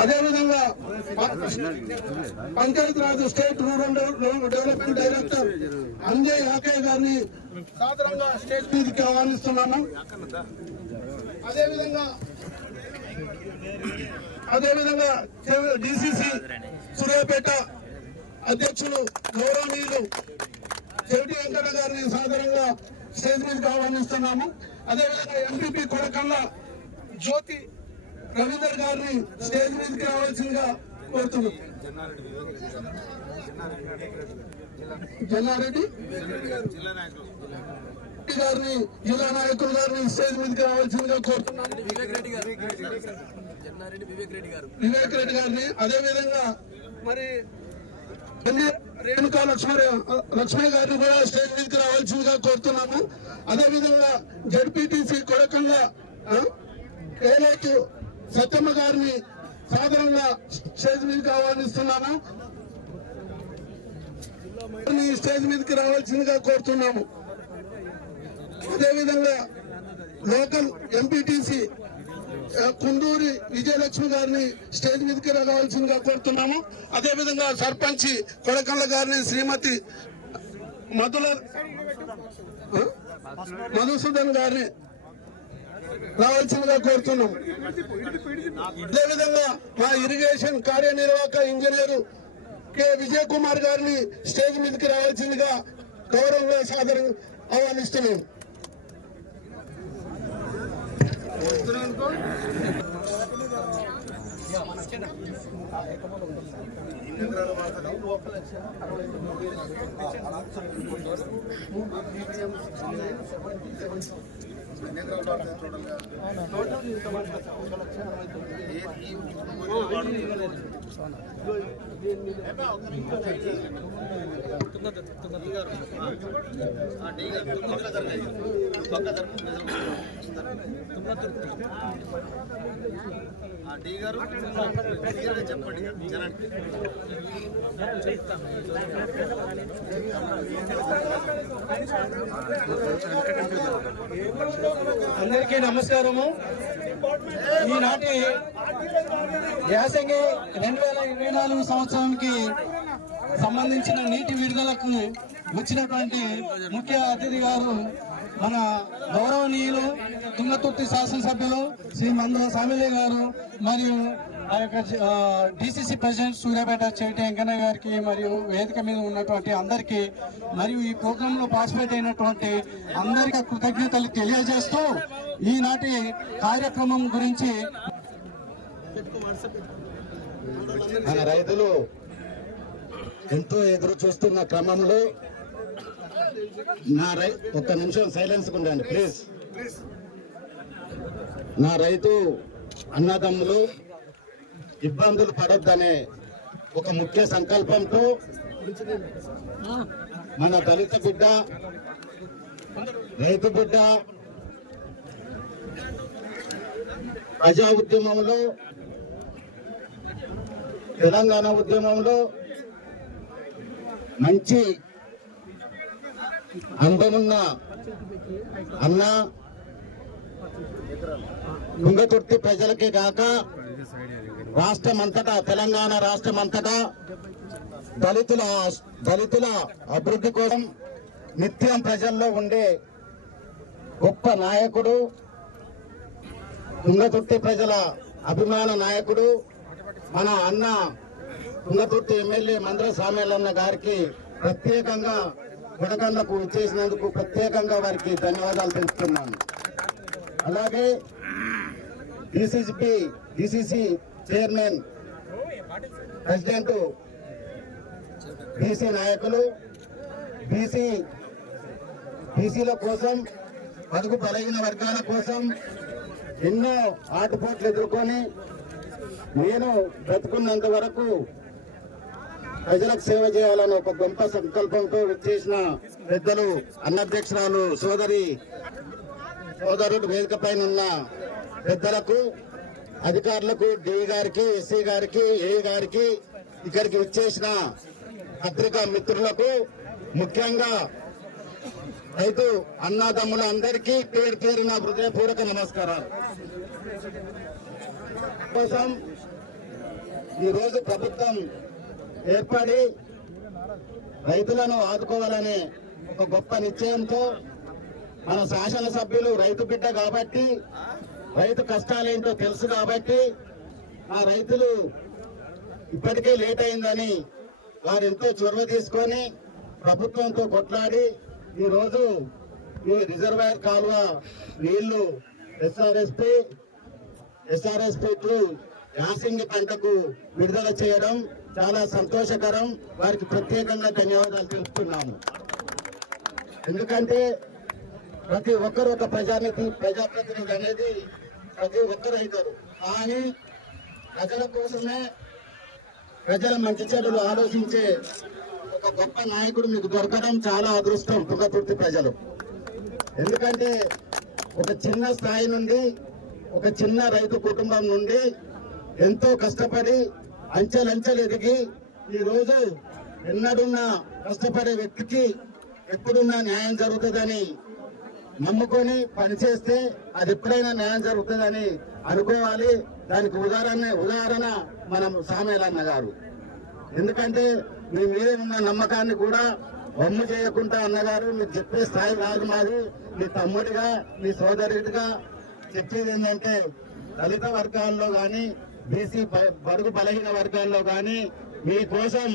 అదేవిధంగా Panchayati Raj state rural development director Anjay Yakaiah గారిని సాధారణంగా స్టేజ్ మీదకి ఆహ్వానిస్తున్నాము. అదేవిధంగా డిసిసి సూర్యాపేట అధ్యక్షులు గౌరవనీయులు చెవిటి వెంకట గారిని సాధారణంగా స్టేజ్ మీదకి ఆహ్వానిస్తున్నాము. అదేవిధంగా ఎంపీపీ కొడకళ్ళ జ్యోతి రవీందర్ గారిని స్టేజ్ మీదకి రావాల్సిందిగా కోరుతున్నాం. జన్నారెడ్డి గారిని జిల్లా నాయకులు గారిని స్టేజ్ మీదకి రావాల్సిందిగా కోరుతున్నాం. వివేక్ రెడ్డి గారిని అదేవిధంగా మరి రేణుకా లక్ష్మీ గారిని కూడా స్టేజ్ మీదకి రావాల్సిందిగా కోరుతున్నాము. అదేవిధంగా జడ్పీటీసీ కొడకళ్ళ ఏలైకి సత్యమ్మ గారిని సాధారణంగా స్టేజ్ మీదకి ఆహ్వానిస్తున్నాము. స్టేజ్ మీదకి రావాల్సిందిగా కోరుతున్నాము. అదేవిధంగా లోకల్ ఎంపీటీసీ కుందూరి విజయలక్ష్మి గారిని స్టేజ్ మీదకి రావాల్సిందిగా కోరుతున్నాము. అదేవిధంగా సర్పంచ్ కొడకళ్ళ గారిని శ్రీమతి మధుసూదన్ గారిని రావాల్సిందిగా కోరుతున్నాం. అదేవిధంగా మా ఇరిగేషన్ కార్యనిర్వాహక ఇంజనీరు కె విజయ్ కుమార్ గారిని స్టేజ్ మీదకి రావాల్సిందిగా గౌరవంగా సాధారణ ఆహ్వానిస్తున్నాం. అందరికీ నమస్కారము. ఈనాటి యాసంగి 2024 సంవత్సరానికి సంబంధించిన నీటి విడుదలకు వచ్చినటువంటి ముఖ్య అతిథి గారు మన గౌరవనీయులు తుంగతుర్తి శాసనసభ్యులు శ్రీ మందుల సామిలే గారు మరియు ఆ యొక్క డిసిసి ప్రెసిడెంట్ సూర్యాపేట చెవిటి వెంకన్న గారికి మరియు వేదిక మీద ఉన్నటువంటి అందరికీ మరియు ఈ ప్రోగ్రామ్ లో పార్టిసిపేట్ అయినటువంటి అందరికీ కృతజ్ఞతలు తెలియజేస్తూ ఈనాటి కార్యక్రమం గురించి మన రైతులు ఎంతో ఎదురు చూస్తున్న క్రమంలో ఒక్క నిమిషం సైలెన్స్ ఉండండి ప్లీజ్. నా రైతు అన్నదమ్ములు ఇబ్బందులు పడొద్దనే ఒక ముఖ్య సంకల్పంతో మన దళిత బిడ్డ రైతు బిడ్డ ప్రజా ఉద్యమంలో తెలంగాణ ఉద్యమంలో మంచి అందమున్న అన్న తుంగతుర్తి ప్రజలకే కాక రాష్ట్రమంతటా తెలంగాణ రాష్ట్రమంతటా దళితుల అభివృద్ధి కోసం నిత్యం ప్రజల్లో ఉండే గొప్ప నాయకుడు, తుంగతుర్తి ప్రజల అభిమాన నాయకుడు మన అన్న తుంగతుర్తి ఎమ్మెల్యే మంద్ర సామేలన్న గారికి ప్రత్యేకంగా కొడకళ్ళకు ఇచ్చేసినందుకు ప్రత్యేకంగా వారికి ధన్యవాదాలు తెలుపుతున్నాను. అలాగే డిసిసి చైర్మన్ ప్రెసిడెంట్ బీసీ నాయకులు బీసీల కోసం బడుగు బలహీన వర్గాల కోసం ఎన్నో ఆటుపోట్లు ఎదుర్కొని నేను బ్రతుకున్నంత వరకు ప్రజలకు సేవ చేయాలని ఒక గొప్ప సంకల్పంతో వచ్చేసిన పెద్దలు అన్నాధ్యక్షురాలు సోదరుడు వేదిక పైన ఉన్న పెద్దలకు, అధికారులకు, డి గారికి, ఎస్సీ గారికి, ఏ గారికి, ఇక్కడికి వచ్చేసిన పత్రికా మిత్రులకు, ముఖ్యంగా రైతు అన్నదమ్ముల అందరికీ పేరు పేరున హృదయపూర్వక నమస్కారాలు. కోసం ఈరోజు ప్రభుత్వం ఏర్పడి రైతులను ఆదుకోవాలనే ఒక గొప్ప నిశ్చయంతో మన శాసనసభ్యులు రైతు బిడ్డ కాబట్టి, రైతు కష్టాలేంటో తెలుసు కాబట్టి, ఆ రైతులు ఇప్పటికే లేట్ అయిందని వారు ఎంతో చొరవ తీసుకొని ప్రభుత్వంతో కొట్లాడి ఈరోజు ఈ రిజర్వాయర్ కాలువ నీళ్లు ఎస్ఆర్ఎస్పీ టు యాసంగి పంటకు విడుదల చేయడం చాలా సంతోషకరం. వారికి ప్రత్యేకంగా ధన్యవాదాలు తెలుపుతున్నాము. ఎందుకంటే ప్రతి ఒక్కరు ఒక ప్రజాప్రతినిధి అనేది ప్రతి ఒక్కరు అవుతారు. కానీ ప్రజల కోసమే, ప్రజల మంచి చెడులు ఆలోచించే ఒక గొప్ప నాయకుడు మీకు దొరకడం చాలా అదృష్టం తుంగతుర్తి ప్రజలు. ఎందుకంటే ఒక చిన్న స్థాయి నుండి, ఒక చిన్న రైతు కుటుంబం నుండి ఎంతో కష్టపడి అంచెలంచెలు ఎదిగి ఈరోజు ఎన్నడున్న కష్టపడే వ్యక్తికి ఎప్పుడున్నా న్యాయం జరుగుతుందని నమ్ముకొని పనిచేస్తే అది ఎప్పుడైనా న్యాయం జరుగుతుందని అనుకోవాలి. దానికి ఉదాహరణ మనం సామేలన్న గారు. ఎందుకంటే మీ మీద ఉన్న నమ్మకాన్ని కూడా వమ్ము చేయకుండా అన్నగారు, మీరు చెప్పే స్థాయి కాదు మాది, మీ తమ్ముడిగా, మీ సోదరుడిగా చెప్పేది ఏంటంటే దళిత వర్గాల్లో కానీ, బీసీ బడుగు బలహీన వర్గాల్లో కానీ మీకోసం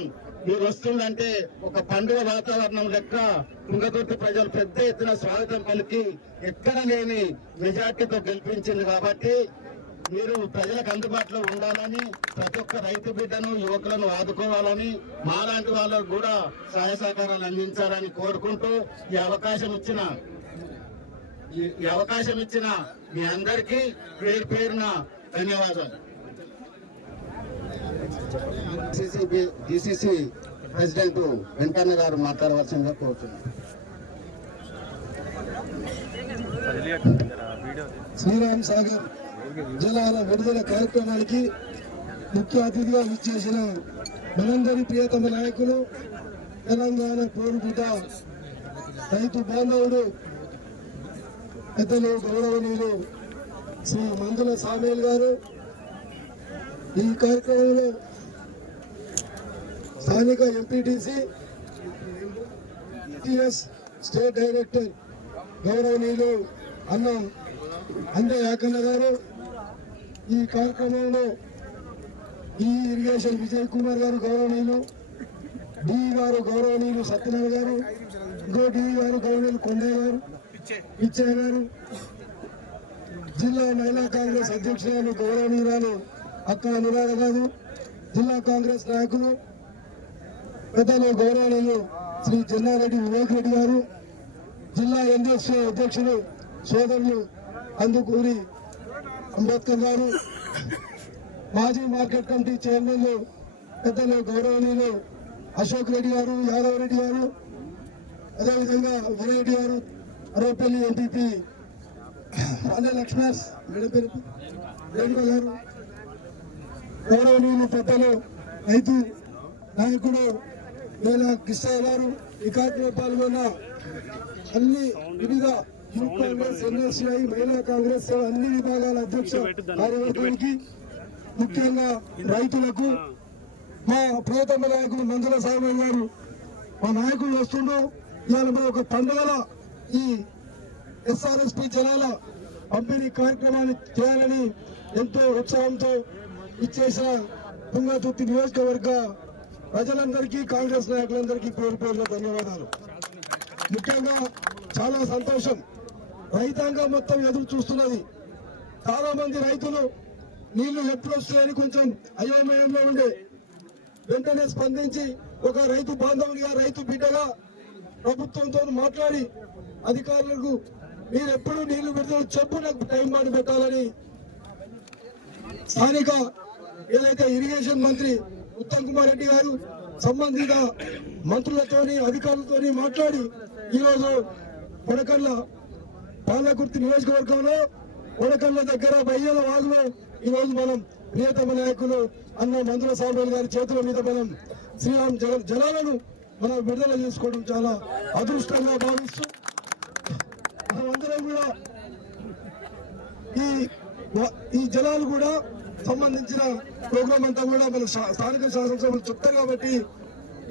మీరు వస్తుందంటే ఒక పండుగ వాతావరణం లెక్క తుంగతుర్తి ప్రజలు పెద్ద ఎత్తున స్వాగతం పలికి ఎక్కడ లేని మెజార్టీతో గెలిపించింది. కాబట్టి మీరు ప్రజలకు అందుబాటులో ఉండాలని, ప్రతి ఒక్క రైతు బిడ్డను, యువకులను ఆదుకోవాలని, మాలాంటి వాళ్ళకు కూడా సహాయ సహకారాలు అందించాలని కోరుకుంటూ ఈ అవకాశం ఇచ్చిన మీ అందరికీ పేరు పేరున ధన్యవాదాలు. డిసిసి ప్రెసిడెంట్ వెంకన్న గారు మాట్లాడవలసిందిగా కోరుతున్నారు. శ్రీరామ్ సాగర్ జలాల విడుదల కార్యక్రమానికి ముఖ్య అతిథిగా విచ్చేసిన మనందరి ప్రియతమ నాయకులు, తెలంగాణ కోరుకుట రైతు బాంధవుడు, పెద్దలు గౌరవనీయులు శ్రీ మందుల సామేల్ గారు, ఈ కార్యక్రమంలో స్థానిక ఎంపీటీసీ టిఎస్ స్టేట్ డైరెక్టర్ గౌరవనీయులు అన్న అండే యాకన్న గారు, ఈ కార్యక్రమంలో ఈ ఇరిగేషన్ విజయ్ కుమార్ గారు గౌరవనీయులు, డిఈ గారు గౌరవనీయులు సత్యనారాయణ గారు, ఇంకో డిఈ గారు గౌరవనీయులు కొండయ్య గారు, పిచ్చయ్య గారు, జిల్లా మహిళా కాంగ్రెస్ అధ్యక్షురాలు గౌరవనీయురాలు అక్క అనురాధ గారు, జిల్లా కాంగ్రెస్ నాయకులు పెద్దలు గౌరవనీయులు శ్రీ చెన్నారెడ్డి వివేక్ రెడ్డి గారు, జిల్లా ఎన్డీఎఫ్సీ అధ్యక్షులు సోదరులు అందుకూరి అంబేద్కర్ గారు, మాజీ మార్కెట్ కమిటీ చైర్మన్లు పెద్దలు గౌరవనీయులు అశోక్ రెడ్డి గారు, యాదవ్ రెడ్డి గారు, అదేవిధంగా వినయరెడ్డి గారు, అరవపల్లి ఎంపీపీ రాజా లక్ష్మణ్ రేణుక గారు, గౌరవనీయులు పెద్దలు రైతు నాయకుడు వేల కృష్ణయ్య గారు, ఈ కార్యక్రమంలో పాల్గొన్న అన్ని వివిధ యూత్ కాంగ్రెస్, ఎన్ఎస్ఐ, మహిళా కాంగ్రెస్ అన్ని విభాగాల అధ్యక్ష కార్యవర్గానికి, ముఖ్యంగా రైతులకు, మా ప్రియతమ నాయకులు మందుల సామయ్య గారు, మా నాయకులు వస్తుండో ఇవాళ మా ఒక పండుగల ఈ ఎస్ఆర్ఎస్పీ జలాల పంపిణీ కార్యక్రమాన్ని చేయాలని ఎంతో ఉత్సాహంతో ఇచ్చేసిన తుంగతుర్తి నియోజకవర్గ ప్రజలందరికీ, కాంగ్రెస్ నాయకులందరికీ పేరు పేరున ధన్యవాదాలు. ముఖ్యంగా చాలా సంతోషం, రైతాంగం మొత్తం ఎదురు చూస్తున్నది. చాలా మంది రైతులు నీళ్లు ఎప్పుడు వస్తాయని కొంచెం అయోమయంలో ఉండే, వెంటనే స్పందించి ఒక రైతు బాంధవునిగా, రైతు బిడ్డగా ప్రభుత్వంతో మాట్లాడి అధికారులకు మీరు ఎప్పుడు నీళ్లు విడుదల చెప్పు, నాకు టైం బాండ్ పెట్టాలని స్థానిక ఏదైతే ఇరిగేషన్ మంత్రి ఉత్తమ్ కుమార్ రెడ్డి గారు సంబంధిత మంత్రులతోని, అధికారులతోని మాట్లాడి ఈరోజు కొడకళ్ళ పాలకుర్తి నియోజకవర్గంలో కొడకళ్ళ దగ్గర బయ్యల వాగులో ఈరోజు మనం ప్రియతమ నాయకులు అన్న మంత్రుల సామేల్ గారి చేతుల మీద మనం శ్రీరామ్ జలాలను మనం విడుదల చేసుకోవడం చాలా అదృష్టంగా భావిస్తూ మనమందరం కూడా ఈ ఈ జలాలు కూడా సంబంధించిన ప్రోగ్రాం అంతా కూడా మన స్థానిక శాసనసభలు చుట్టారు కాబట్టి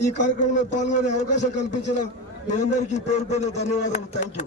ఈ కార్యక్రమంలో పాల్గొనే అవకాశం కల్పించిన మీ అందరికీ పేరు పేరు ధన్యవాదాలు. Thank you.